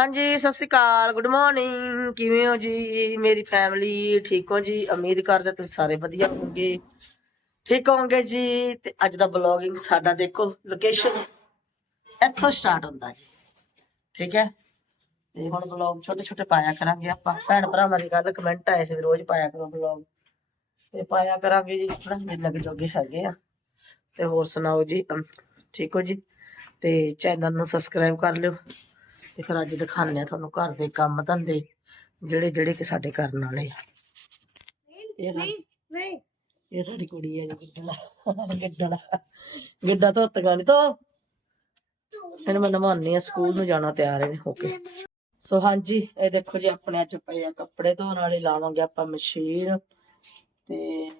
ਹਾਂਜੀ, ਸਤਿ ਸ਼੍ਰੀ ਅਕਾਲ good morning ਕਿਵੇਂ ਹੋ ਜੀ? ਮੇਰੀ ਫੈਮਿਲੀ ਠੀਕ ਹੋ ਜੀ? ਉਮੀਦ ਕਰਦੇ ਤੁਸੀਂ ਸਾਰੇ ਵਧੀਆ ਹੋਵੋਗੇ। ਠੀਕ ਹੋਵੋਗੇ ਜੀ? ਤੇ ਅੱਜ ਦਾ ਬਲੌਗਿੰਗ ਸਾਡਾ ਦੇਖੋ ਲੋਕੇਸ਼ਨ ਇੱਥੋਂ ਸਟਾਰਟ ਹੁੰਦਾ ਜੀ। ਠੀਕ ਹੈ? ਤੇ ਹੁਣ ਬਲੌਗ ਛੋਟੇ ਛੋਟੇ ਪਾਇਆ ਕਰਾਂਗੇ ਆਪਾਂ। ਭੈਣ ਭਰਾਵਾਂ ਦੀ ਗੱਲ ਕਮੈਂਟ ਆਏ ਸੀ ਰੋਜ਼ ਪਾਇਆ ਕਰੋ ਬਲੌਗ ਤੇ ਪਾਇਆ ਕਰਾਂਗੇ ਜੀ ਆਪਣਾ ਜਿੰਨਾ ਕੁ ਜੋਗੇ ਹੈਗੇ ਆ। ਤੇ ਹੋਰ ਸੁਣਾਓ ਜੀ? ਠੀਕ ਹੋ ਜੀ? ਤੇ ਚੈਨਲ ਨੂੰ ਸਬਸਕ੍ਰਾਈਬ ਕਰ ਲਿਓ। ਤੇ ਫਿਰ ਅੱਜ ਦਿਖਾਉਂਦੇ ਆ ਤੁਹਾਨੂੰ ਘਰ ਦੇ ਕੰਮ ਧੰਦੇ, ਜਿਹੜੇ ਜਿਹੜੇ ਕਿ ਸਾਡੇ ਕਰਨ ਵਾਲੇ। ਆ ਇਹ ਸਾ- ਨਹੀਂ ਇਹ ਸਾਡੀ ਕੁੜੀ ਹੈ ਜੀ, ਗਿੱਡਲਾ। ਗਿੱਡਲਾ। ਗਿੱਡਾ ਧੁੱਤ ਗਾਣੀ ਤੋਂ ਇਹਨੂੰ ਮੈਂ ਨਵਾਉਣੀ ਆ ਸਕੂਲ ਨੂੰ ਜਾਣਾ ਤਿਆਰ ਹੈ ਹੋ ਕੇ। ਸੋ ਹਾਂਜੀ, ਇਹ ਦੇਖੋ ਜੀ, ਆਪਣੇ ਅੱਜ ਪਏ ਆ ਕੱਪੜੇ ਧੋਣ ਵਾਲੇ, ਲਾਵਾਂਗੇ ਆਪਾਂ ਮਸ਼ੀਨ। ਤੇ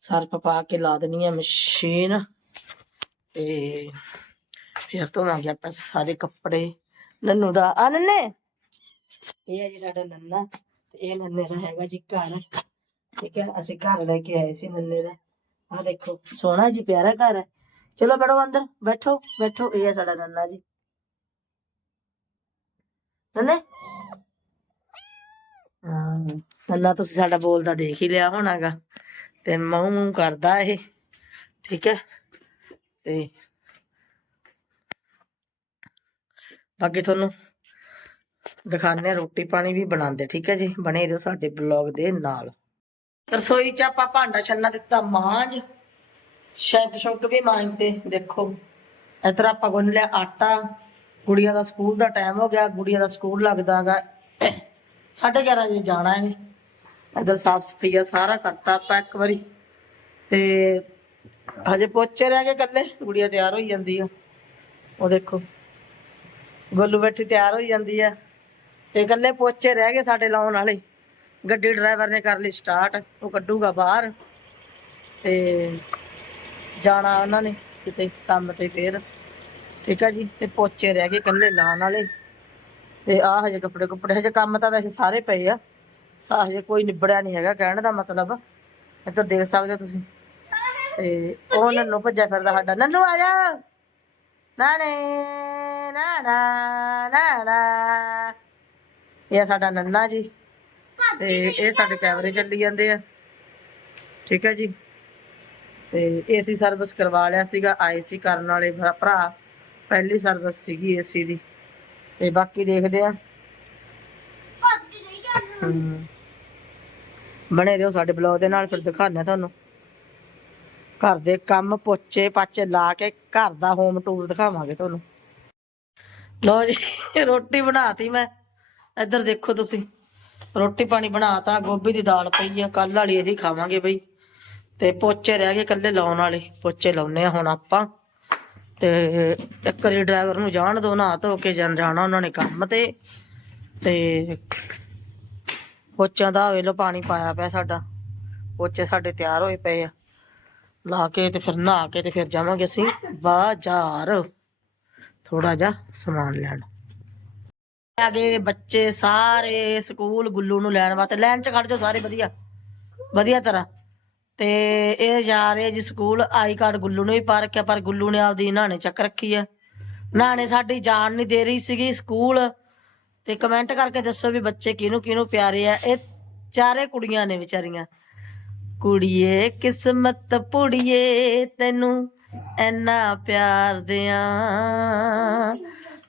ਸਰਫ ਪਾ ਕੇ ਲਾ ਦੇਣੀ ਆ ਮਸ਼ੀਨ। ਤੇ ਫਿਰ ਧੋਵਾਂਗੇ ਆਪਾਂ ਸਾਰੇ ਕੱਪੜੇ। ਨੰਨੂ ਦਾ ਆ ਨੰਨੇ? ਇਹ ਹੈ ਜੀ ਸਾਡਾ ਨੰਨਾ, ਤੇ ਇਹ ਨੰਨੇ ਦਾ ਹੈਗਾ ਜੀ ਘਰ। ਠੀਕ ਹੈ, ਅਸੀਂ ਘਰ ਲੈ ਕੇ ਆਏ ਸੀ ਨੰਨੇ ਦਾ। ਆ ਦੇਖੋ, ਸੋਹਣਾ ਜੀ, ਪਿਆਰਾ ਘਰ ਹੈ। ਚਲੋ ਬੈਠੋ ਅੰਦਰ, ਬੈਠੋ ਬੈਠੋ, ਇਹ ਹੈ ਸਾਡਾ ਨੰਨਾ ਜੀ। ਨੰਨੇ? ਹਾਂ, ਨੰਨਾ ਤੁਸੀਂ ਸਾਡਾ ਬੋਲਦਾ ਦੇਖ ਹੀ ਲਿਆ ਹੋਣਾਗਾ। ਤੇ ਮੂੰਹ ਮੂੰਹ ਕਰਦਾ ਇਹ। ਠੀਕ ਹੈ, ਤੇ ਬਾਕੀ ਤੁਹਾਨੂੰ ਦਿਖਾਉਂਦੇ ਰੋਟੀ ਪਾਣੀ ਵੀ ਬਣਾਉਂਦੇ, ਠੀਕ ਹੈ ਜੀ? ਬਣੇ ਰਹੋ ਸਾਡੇ ਬਲੌਗ ਦੇ ਨਾਲ। ਰਸੋਈ ਚ ਆਪਾਂ ਭਾਂਡਾ ਛੰਨਾ ਦਿੱਤਾ, ਮਾਂਜ। ਸ਼ੈਂਕ ਸ਼ੌਕ ਵੀ ਮਾਂਜਦੇ ਦੇਖੋ। ਇਧਰ ਆਪਾਂ ਗੁੰਨ ਲਿਆ ਆਟਾ। ਗੁੜੀਆ ਦਾ ਸਕੂਲ ਦਾ ਟਾਈਮ ਹੋ ਗਿਆ, ਗੁੜੀਆ ਦਾ ਸਕੂਲ ਲੱਗਦਾਗਾ 11:30 ਵਜੇ ਜਾਣਾ ਹੈ। ਇਧਰ ਸਾਫ਼ ਸਫਾਈਆ ਸਾਰਾ ਕਰਤਾ ਆਪਾਂ ਇੱਕ ਵਾਰੀ। ਤੇ ਹਜੇ ਪੋਚੇ ਰਹਿ ਗਏ ਕੱਲੇ ਗੁੜੀਆ ਤਿਆਰ ਹੋਈ ਜਾਂਦੀ ਆ। ਉਹ ਦੇਖੋ। ਗੋਲੂ ਬੈਠੀ ਤਿਆਰ ਹੋਈ ਜਾਂਦੀ ਆ। ਤੇ ਇਕੱਲੇ ਪੋਚੇ ਰਹਿ ਗਏ ਸਾਡੇ ਲਾਉਣ ਵਾਲੇ। ਗੱਡੀ ਡਰਾਈਵਰ ਨੇ ਕਰ ਲਈ ਸਟਾਰਟ, ਉਹ ਕੱਢੂਗਾ ਬਾਹਰ। ਤੇ ਜਾਣਾ ਉਹਨਾਂ ਨੇ ਕਿਤੇ ਕੰਮ ਤੇ ਫੇਰ। ਠੀਕ ਆ ਜੀ, ਤੇ ਪੋਚੇ ਰਹਿ ਗਏ ਇਕੱਲੇ ਲਾਉਣ ਵਾਲੇ। ਤੇ ਆਹ ਹਜੇ ਕੱਪੜੇ ਕੁੱਪੜੇ, ਹਜੇ ਕੰਮ ਤਾਂ ਵੈਸੇ ਸਾਰੇ ਪਏ ਆ। ਸਾ ਹਜੇ ਕੋਈ ਨਿਬੜਿਆ ਨਹੀਂ ਹੈਗਾ ਕਹਿਣ ਦਾ ਮਤਲਬ। ਇੱਧਰ ਦੇਖ ਸਕਦੇ ਹੋ ਤੁਸੀਂ। ਤੇ ਉਹ ਨੰਨੂ ਭੱਜਿਆ ਫਿਰਦਾ ਸਾਡਾ। ਨੰਨੂ ਆ ਜਾ। ਨਾਣੇ। ਨਾਣਾ ਨਾਣਾ ਇਹ ਸਾਡਾ ਨੰਨਾ ਜੀ। ਤੇ ਇਹ ਸਾਡੇ ਕੈਮਰੇ ਚੱਲੀ ਜਾਂਦੇ ਆ। ਠੀਕ ਹੈ ਜੀ। ਤੇ ਏਸੀ ਸਰਵਿਸ ਕਰਵਾ ਲਿਆ ਸੀਗਾ ਆਈਸੀ ਕਰਨ ਵਾਲੇ ਭਰਾ- ਪਹਿਲੀ ਸਰਵਿਸ ਸੀਗੀ ਏਸੀ ਦੀ। ਤੇ ਬਾਕੀ ਦੇਖਦੇ ਆ। ਬਣੇ ਰਹੋ ਸਾਡੇ ਬਲੌਗ ਦੇ ਨਾਲ, ਫਿਰ ਦਿਖਾਉਂਦੇ ਤੁਹਾਨੂੰ। ਘਰ ਦੇ ਕੰਮ ਪੋਚੇ ਪਾਚੇ ਲਾ ਕੇ ਘਰ ਦਾ ਹੋਮ ਟੂਰ ਦਿਖਾਵਾਂਗੇ ਤੁਹਾਨੂੰ। ਲੋ ਜੀ, ਰੋਟੀ ਬਣਾਤੀ ਮੈਂ। ਇੱਧਰ ਦੇਖੋ ਤੁਸੀਂ, ਰੋਟੀ ਪਾਣੀ ਬਣਾਤਾ, ਗੋਭੀ ਦੀ ਦਾਲ ਪਈ ਆ ਕੱਲ ਵਾਲੀ ਇਹੀ ਖਾਵਾਂਗੇ ਬਈ। ਤੇ ਪੋਚੇ ਰਹਿ ਗਏ ਕੱਲੇ ਲਾਉਣ ਵਾਲੇ, ਪੋਚੇ ਲਾਉਨੇ ਆ ਹੁਣ ਆਪਾਂ। ਤੇ ਇੱਕ ਵਾਰੀ ਡਰਾਈਵਰ ਨੂੰ ਜਾਣ ਦੋ, ਨਹਾ ਧੋ ਕੇ ਜਾਣ ਜਾਣਾ ਉਹਨਾਂ ਨੇ ਕੰਮ ਤੇ। ਤੇ ਪੋਚਿਆਂ ਦਾ ਵੇਲੋ ਪਾਣੀ ਪਾਇਆ ਪਿਆ ਸਾਡਾ, ਪੋਚੇ ਸਾਡੇ ਤਿਆਰ ਹੋਏ ਪਏ ਆ। ਲਾ ਕੇ ਤੇ ਫਿਰ ਨਹਾ ਕੇ ਤੇ ਫਿਰ ਜਾਵਾਂਗੇ ਅਸੀਂ। ਬਾਜ਼ਾਰ। ਥੋੜਾ ਜਿਹਾ ਸਮਾਨ ਲੈਣ। ਆ ਗਏ ਬੱਚੇ ਸਾਰੇ ਸਕੂਲ ਗੁੱਲੂ ਨੂੰ ਲੈਣ ਵਾਸਤੇ। ਲੈਣ ਚ ਖੜ ਜਾਓ ਸਾਰੇ, ਵਧੀਆ। ਵਧੀਆ ਤਰ੍ਹਾਂ। ਤੇ ਇਹ ਜਾ ਰਹੇ ਜੀ ਸਕੂਲ, ਆਈ ਕਾਰਡ ਗੁੱਲੂ ਨੂੰ ਵੀ ਪਾ ਰੱਖਿਆ, ਪਰ ਗੁੱਲੂ ਨੇ ਆਪਦੀ ਨਾਣੇ ਚੱਕ ਰੱਖੀ ਆ। ਨਾਣੇ ਸਾਡੀ ਜਾਣ ਨਹੀਂ ਦੇ ਰਹੀ ਸੀਗੀ ਸਕੂਲ। ਤੇ ਕਮੈਂਟ ਕਰਕੇ ਦੱਸੋ ਵੀ ਬੱਚੇ ਕਿਹਨੂੰ ਕਿਹਨੂੰ ਪਿਆਰੇ ਆ। ਇਹ ਚਾਰੇ ਕੁੜੀਆਂ ਨੇ ਵਿਚਾਰੀਆਂ। ਕੁੜੀਏ ਕਿਸਮਤ ਪੁੜੀਏ ਤੈਨੂੰ। ਐਨਾ ਪਿਆਰ ਦਿਆਂ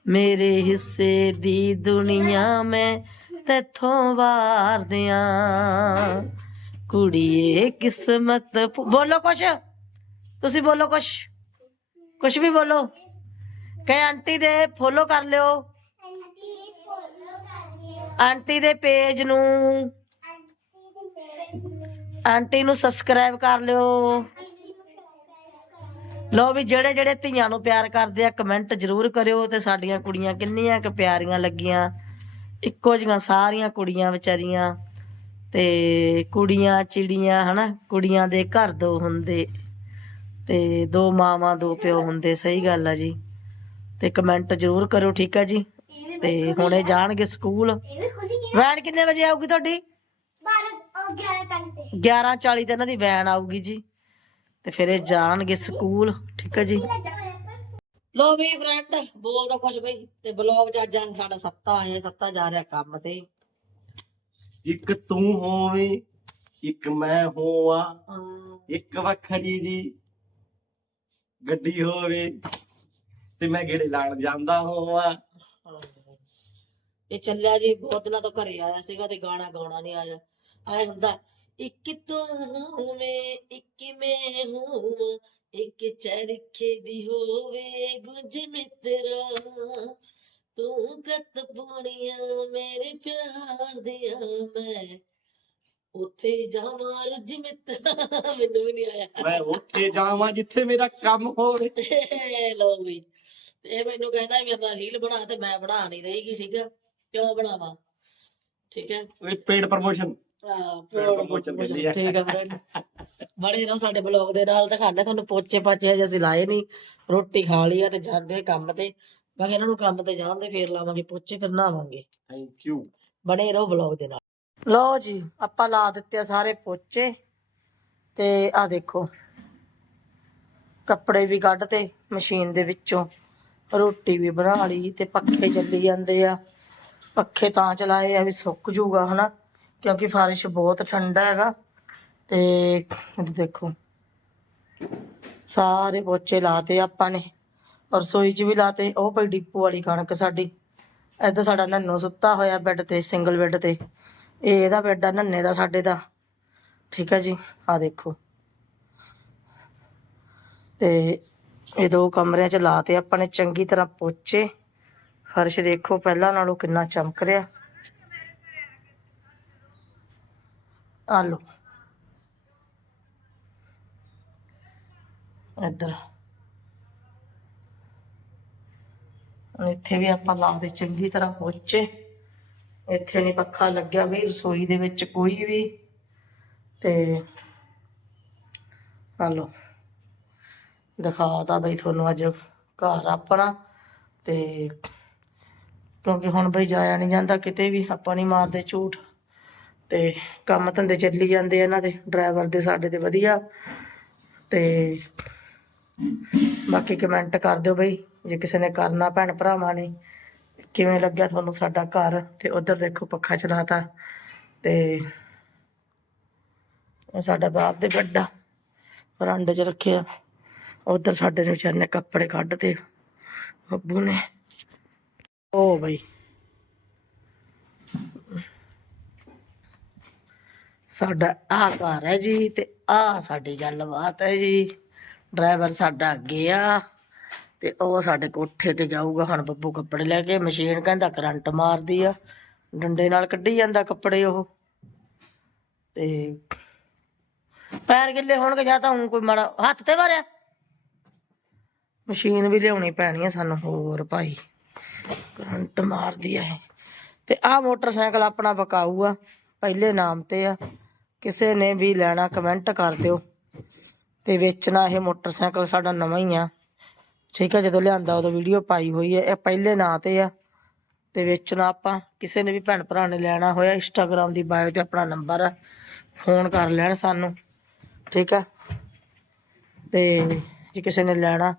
ਮੇਰੇ ਹਿੱਸੇ ਦੀ ਦੁਨੀਆ ਮੈਂ ਤੇਥੋਂ ਵਾਰ ਦਿਆਂ। ਕੁੜੀਏ, ਕਿਸਮਤ ਬੋਲੋ ਕੁਛ। ਤੁਸੀਂ ਬੋਲੋ ਕੁਛ। ਕੁਛ ਵੀ ਬੋਲੋ। ਕਹੇ ਆਂਟੀ ਦੇ ਫੋਲੋ ਕਰ ਲਿਓ। ਆਂਟੀ ਦੇ ਪੇਜ ਨੂੰ। ਆਂਟੀ ਨੂੰ ਸਬਸਕ੍ਰਾਈਬ ਕਰ ਲਿਓ। ਲੋ ਵੀ ਜਿਹੜੇ ਜਿਹੜੇ ਧੀਆਂ ਨੂੰ ਪਿਆਰ ਕਰਦੇ ਆ ਕਮੈਂਟ ਜ਼ਰੂਰ ਕਰਿਓ ਤੇ ਸਾਡੀਆਂ ਕੁੜੀਆਂ ਕਿੰਨੀਆਂ ਕੁ ਪਿਆਰੀਆਂ ਲੱਗੀਆਂ। ਇੱਕੋ ਜੀਆਂ ਸਾਰੀਆਂ ਕੁੜੀਆਂ ਵਿਚਾਰੀਆਂ ਤੇ ਕੁੜੀਆਂ ਚਿੜੀਆਂ ਹਨਾ? ਕੁੜੀਆਂ ਦੇ ਘਰ ਦੋ ਹੁੰਦੇ ਤੇ ਦੋ ਮਾਵਾਂ ਦੋ ਪਿਓ ਹੁੰਦੇ ਸਹੀ ਗੱਲ ਆ ਜੀ। ਤੇ ਕਮੈਂਟ ਜ਼ਰੂਰ ਕਰੋ ਠੀਕ ਆ ਜੀ? ਤੇ ਹੁਣੇ ਜਾਣਗੇ ਸਕੂਲ। ਵੈਨ ਕਿੰਨੇ ਵਜੇ ਆਊਗੀ ਤੁਹਾਡੀ? 11:40 ਤੇ ਇਹਨਾਂ ਦੀ ਵੈਨ ਆਊਗੀ ਜੀ। ਤੇ ਫਿਰ ਇਹ ਜਾਣਗੇ ਸਕੂਲ ਠੀਕ ਹੈ ਜੀ? ਲੋ ਵੀ ਫਰੈਂਡ ਬੋਲ ਦੋ ਕੁਝ ਬਈ ਤੇ ਬਲੌਗ ਚ ਅੱਜ ਸਾਡਾ ਸੱਤਾ ਆਇਆ ਸੱਤਾ ਜਾ ਰਿਹਾ ਕੰਮ ਤੇ। ਇੱਕ ਤੂੰ ਹੋਵੇਂ ਇੱਕ ਮੈਂ ਹੋਵਾਂ ਇੱਕ ਵੱਖਰੀ ਜੀ ਗੱਡੀ ਹੋਵੇ ਤੇ ਮੈਂ ਗੇੜੇ ਲਾਣ ਜਾਂਦਾ ਹੋਵਾਂ। ਇਹ ਚੱਲਿਆ ਜੀ ਬਹੁਤ ਦਿਨਾਂ ਤੋਂ ਘਰੇ ਆਇਆ ਸੀਗਾ ਤੇ ਗਾਣਾ ਗਾਉਣਾ ਨਹੀਂ ਆਇਆ। ਆਇਆ ਹੁੰਦਾ ਇੱਕ ਤੂੰ ਹੋਵੇਂ ਇੱਕ ਮੈਂ ਹੋਵਾਂ ਇੱਕ ਚਰਖੇ ਦੀ ਹੋਵੇ ਗੁੰਜ ਮਿੱਤਰਾ। ਤੂੰ ਕਤ ਬੁਣੀਆਂ ਮੇਰੇ ਪਿਆਰ ਦੀਆਂ ਮੈਂ। ਉੱਥੇ ਜਾਵਾਂ ਰੁੱਝ ਮਿੱਤਰਾ। ਮੈਨੂੰ ਵੀ ਨਹੀਂ ਆਇਆ। ਮੈਂ ਉੱਥੇ ਜਾਵਾਂ ਜਿੱਥੇ ਮੇਰਾ ਕੰਮ ਹੋਵੇ। ਲੋ ਵੀ। ਤੇ ਇਹ ਮੈਨੂੰ ਕਹਿੰਦਾ ਵੀ ਆਪਣਾ ਰੀਲ ਬਣਾ ਤੇ ਮੈਂ ਬਣਾ ਨਹੀਂ ਰਹੀਗੀ ਠੀਕ ਹੈ ਕਿਉਂ ਬਣਾਵਾਂ? ਠੀਕ ਹੈ ਇਹ ਪੇਡ ਪ੍ਰਮੋਸ਼ਨ ਮਿਲੀ। ਠੀਕ friend। ਬੜੇ ਰਹੋ ਸਾਡੇ ਬਲੌਗ ਦੇ ਨਾਲ ਦਿਖਾਣੇ ਤੁਹਾਨੂੰ ਪੋਚੇ ਪਾਚੇ ਹਜੇ ਅਸੀਂ ਲਾਏ ਨਹੀਂ। ਰੋਟੀ ਖਾ ਲਈ ਆ ਤੇ ਜਾਂਦੇ ਕੰਮ ਤੇ। ਬਾਕੀ ਇਹਨਾਂ ਨੂੰ ਕੰਮ ਤੇ ਜਾਣ ਦੇ ਫੇਰ ਲਾਵਾਂਗੇ ਪੋਚੇ ਫਿਰ ਨਹਾਵਾਂਗੇ। ਥੈਂਕ ਯੂ ਬਣੇ ਰਹੋ ਵਲੌਗ ਦੇ ਨਾਲ। ਲਓ ਜੀ ਆਪਾਂ ਲਾ ਦਿੱਤੇ ਆ ਸਾਰੇ ਪੋਚੇ। ਤੇ ਆ ਦੇਖੋ ਕੱਪੜੇ ਵੀ ਕੱਢ ਤੇ ਮਸ਼ੀਨ ਦੇ ਵਿੱਚੋਂ। ਰੋਟੀ ਵੀ ਬਣਾ ਲਈ ਤੇ ਪੱਖੇ ਚੱਲੀ ਜਾਂਦੇ ਆ। ਪੱਖੇ ਤਾਂ ਚਲਾਏ ਆ ਵੀ ਸੁੱਕ ਜੂਗਾ ਹਨਾ? ਕਿਉਂਕਿ ਫਾਰਿਸ਼ ਬਹੁਤ ਠੰਡਾ ਹੈਗਾ। ਤੇ ਦੇਖੋ, ਸਾਰੇ ਪੋਚੇ ਲਾਤੇ ਆਪਾਂ ਨੇ। ਔਰ ਰਸੋਈ 'ਚ ਵੀ ਲਾਤੇ, ਉਹ ਪਈ ਡਿਪੂ ਵਾਲੀ ਕਣਕ ਸਾਡੀ। ਇੱਧਰ ਸਾਡਾ ਨੰਨੋ ਸੁੱਤਾ ਹੋਇਆ ਬੈੱਡ ਤੇ, ਸਿੰਗਲ ਬੈੱਡ ਤੇ। ਇਹ ਇਹਦਾ ਬੈੱਡ ਆ, ਨੰਨੇ ਦਾ, ਸਾਡੇ ਦਾ। ਠੀਕ ਹੈ ਜੀ ਆ ਦੇਖੋ। ਤੇ ਇਹ ਦੋ ਕਮਰਿਆਂ 'ਚ ਲਾਤੇ ਆਪਾਂ ਨੇ, ਚੰਗੀ ਤਰ੍ਹਾਂ ਪੋਚੇ। ਫਰਸ਼ ਦੇਖੋ, ਪਹਿਲਾਂ ਨਾਲੋਂ ਕਿੰਨਾ ਚਮਕ ਰਿਹਾ। ਆ ਇੱਧਰ। ਇੱਥੇ ਵੀ ਆਪਾਂ ਲਾ ਦੇ ਚੰਗੀ ਤਰ੍ਹਾਂ ਪੋਚੇ। ਇੱਥੇ ਨਹੀਂ ਪੱਖਾ ਲੱਗਿਆ ਵੀ, ਰਸੋਈ ਦੇ ਵਿੱਚ ਕੋਈ ਵੀ। ਤੇ ਆ ਲੋ ਦਿਖਾਤਾ ਬਈ ਤੁਹਾਨੂੰ ਅੱਜ ਘਰ ਆਪਣਾ। ਤੇ ਕਿਉਂਕਿ ਹੁਣ ਬਈ ਜਾਇਆ ਨਹੀਂ ਜਾਂਦਾ ਕਿਤੇ ਵੀ, ਆਪਾਂ ਨਹੀਂ ਮਾਰਦੇ ਝੂਠ। ਤੇ ਕੰਮ ਧੰਦੇ ਚੱਲੀ ਜਾਂਦੇ ਇਹਨਾਂ ਦੇ ਡਰਾਈਵਰ ਦੇ ਸਾਡੇ ਦੇ ਵਧੀਆ। ਤੇ ਬਾਕੀ ਕਮੈਂਟ ਕਰ ਦਿਓ ਬਈ, ਜੇ ਕਿਸੇ ਨੇ ਕਰਨਾ ਭੈਣ ਭਰਾਵਾਂ ਨੇ, ਕਿਵੇਂ ਲੱਗਿਆ ਤੁਹਾਨੂੰ ਸਾਡਾ ਘਰ? ਤੇ ਉਧਰ ਦੇਖੋ ਪੱਖਾ ਚਲਾਤਾ। ਤੇ ਇਹ ਸਾਡਾ ਬਾਪ ਦੇ ਵੱਡਾ ਬਰਾਂਡੇ 'ਚ ਰੱਖਿਆ। ਉਧਰ ਸਾਡੇ ਨੇ ਵਿਚਾਰੇ ਨੇ ਕੱਪੜੇ ਕੱਢਤੇ। ਬੱਬੂ ਨੇ। ਉਹ ਬਈ। ਸਾਡਾ ਆਹ ਘਰ ਹੈ ਜੀ ਤੇ ਆਹ ਸਾਡੀ ਗੱਲਬਾਤ ਹੈ ਜੀ। ਡਰਾਈਵਰ ਸਾਡਾ ਅੱਗੇ ਆ ਤੇ ਉਹ ਸਾਡੇ ਕੋਠੇ ਤੇ ਜਾਊਗਾ। ਹੁਣ ਬੱਬੂ ਕੱਪੜੇ ਲੈ ਕੇ ਮਸ਼ੀਨ ਕਹਿੰਦਾ ਕਰੰਟ ਮਾਰਦੀ ਆ। ਡੰਡੇ ਨਾਲ ਕੱਢੀ ਜਾਂਦਾ ਕੱਪੜੇ ਉਹ। ਤੇ ਪੈਰ ਗਿੱਲੇ ਹੋਣਗੇ ਜਾਂ ਤਾਂ ਹੁਣ ਕੋਈ ਮਾੜਾ ਹੱਥ ਤੇ ਮਾਰਿਆ। ਮਸ਼ੀਨ ਵੀ ਲਿਆਉਣੀ ਪੈਣੀ ਆ ਸਾਨੂੰ ਹੋਰ ਭਾਈ। ਕਰੰਟ ਮਾਰਦੀ ਆ ਇਹ। ਤੇ ਆਹ ਮੋਟਰਸਾਈਕਲ ਆਪਣਾ ਬਕਾਊ ਆ। ਪਹਿਲੇ ਨਾਮ ਤੇ ਆ। ਕਿਸੇ ਨੇ ਵੀ ਲੈਣਾ ਕਮੈਂਟ ਕਰ ਦਿਓ। ਤੇ ਵੇਚਣਾ ਇਹ ਮੋਟਰਸਾਈਕਲ ਸਾਡਾ ਨਵਾਂ ਹੀ ਆ। ਠੀਕ ਆ, ਜਦੋਂ ਲਿਆਂਦਾ ਉਦੋਂ ਵੀਡੀਓ ਪਾਈ ਹੋਈ ਹੈ ਇਹ ਪਹਿਲੇ ਨਾਂ ਤੇ ਆ। ਤੇ ਵੇਚਣਾ ਆਪਾਂ। ਕਿਸੇ ਨੇ ਵੀ ਭੈਣ ਭਰਾ ਨੇ ਲੈਣਾ ਹੋਇਆ ਇੰਸਟਾਗ੍ਰam ਦੀ ਬਾਇਓ ਤੇ ਆਪਣਾ ਨੰਬਰ ਆ। ਫੋਨ ਕਰ ਲੈਣ ਸਾਨੂੰ। ਠੀਕ ਆ? ਤੇ ਜੇ ਕਿਸੇ ਨੇ ਲੈਣਾ,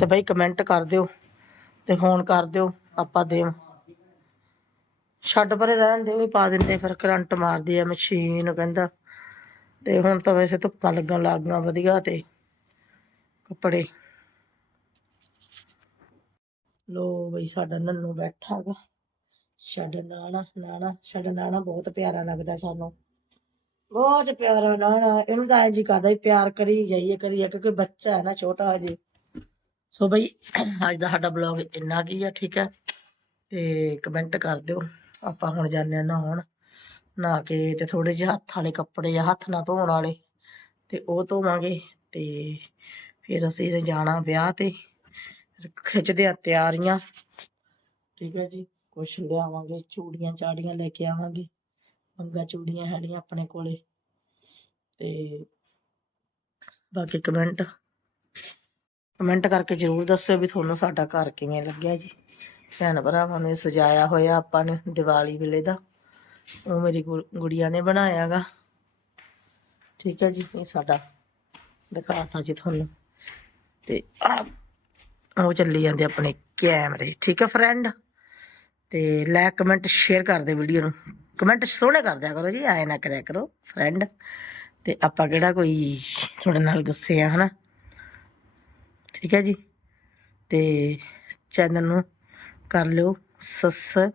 ਤੇ ਬਈ ਕਮੈਂਟ ਕਰ ਦਿਓ। ਤੇ ਫੋਨ ਕਰ ਦਿਓ। ਆਪਾਂ ਦੇ ਛੱਡ ਪਰੇ ਰਹਿਣ ਦਿਓ, ਵੀ ਪਾ ਦਿੰਦੇ ਫਿਰ ਕਰੰਟ ਮਾਰਦੀ ਆ ਮਸ਼ੀਨ ਕਹਿੰਦਾ। ਤੇ ਹੁਣ ਤਾਂ ਵੈਸੇ ਧੁੱਪਾਂ ਲੱਗਣ ਲੱਗ ਗਈਆਂ ਵਧੀਆ ਤੇ ਕੱਪੜੇ। ਲੋ ਬਈ ਸਾਡਾ ਨੰਨੂ ਬੈਠਾ ਗਾ ਛੱਡ ਨਾਨਾ ਨਾਨਾ ਛੱਡ ਨਾਨਾ ਬਹੁਤ ਪਿਆਰਾ ਲੱਗਦਾ ਸਾਨੂੰ। ਬਹੁਤ ਪਿਆਰਾ ਨਾਨਾ ਇਹਨੂੰ ਤਾਂ ਐਂ ਜੀ ਕਰਦਾ ਵੀ ਪਿਆਰ ਕਰੀ ਜਾਈਏ, ਕਰੀਏ, ਕਿਉਂਕਿ ਬੱਚਾ ਹੈ ਨਾ ਛੋਟਾ ਹਜੇ। ਸੋ ਬਈ, ਅੱਜ ਦਾ ਸਾਡਾ ਬਲੌਗ ਇੰਨਾ ਕੀ ਆ, ਠੀਕ ਹੈ। ਤੇ ਕਮੈਂਟ ਕਰ ਦਿਓ। ਆਪਾਂ ਹੁਣ ਜਾਂਦੇ ਹਾਂ ਨਹਾਉਣ, ਨਹਾ ਕੇ ਤੇ ਥੋੜੇ ਜਿਹੇ ਹੱਥ ਵਾਲੇ ਕੱਪੜੇ ਆ, ਹੱਥ ਨਾਲ ਧੋਣ ਵਾਲੇ ਤੇ ਉਹ ਧੋਵਾਂਗੇ ਤੇ ਫਿਰ ਅਸੀਂ ਨੇ ਜਾਣਾ ਵਿਆਹ ਤੇ, ਖਿੱਚਦੇ ਆ ਤਿਆਰੀਆਂ। ਠੀਕ ਹੈ ਜੀ, ਕੁਛ ਲਿਆਵਾਂਗੇ, ਚੂੜੀਆਂ ਚਾੜੀਆਂ ਲੈ ਕੇ ਆਵਾਂਗੇ, ਮੰਗਾ ਚੂੜੀਆਂ ਹੈਗੀਆਂ ਆਪਣੇ ਕੋਲੇ ਤੇ ਬਾਕੀ ਕਮੈਂਟ ਕਮੈਂਟ ਕਰਕੇ ਜਰੂਰ ਦੱਸਿਓ ਵੀ ਤੁਹਾਨੂੰ ਸਾਡਾ ਘਰ ਕਿਵੇਂ ਲੱਗਿਆ ਜੀ। ਭੈਣ ਭਰਾਵਾਂ ਨੇ ਸਜਾਇਆ ਹੋਇਆ ਆਪਾਂ ਨੇ ਦੀਵਾਲੀ ਵੇਲੇ ਦਾ। ਉਹ ਮੇਰੀ ਗੁ- ਗੁੜੀਆ ਨੇ ਬਣਾਇਆਗਾ। ਠੀਕ ਹੈ ਜੀ, ਇਹ ਸਾਡਾ ਦਿਖਾਤਾ ਜੀ ਤੁਹਾਨੂੰ। ਤੇ ਉਹ ਚੱਲੀ ਜਾਂਦੇ ਆਪਣੇ ਕੈਮਰੇ। ਠੀਕ ਹੈ ਫਰੈਂਡ ਤੇ ਲਾਈਕ ਕਮੈਂਟ ਸ਼ੇਅਰ ਕਰ ਦਿਓ ਵੀਡੀਓ ਨੂੰ। ਕਮੈਂਟ ਸੋਹਣੇ ਕਰ ਦਿਆ ਕਰੋ ਜੀ ਆਏ ਨਾ ਕਰਿਆ ਕਰੋ ਫਰੈਂਡ ਤੇ ਆਪਾਂ ਕਿਹੜਾ ਕੋਈ ਤੁਹਾਡੇ ਨਾਲ ਗੁੱਸੇ ਆ, ਹਨਾ? ਠੀਕ ਹੈ ਜੀ। ਤੇ ਚੈਨਲ ਨੂੰ ਕਰ ਲਿਓ। ਸਬਸਕ੍ਰਾਈਬ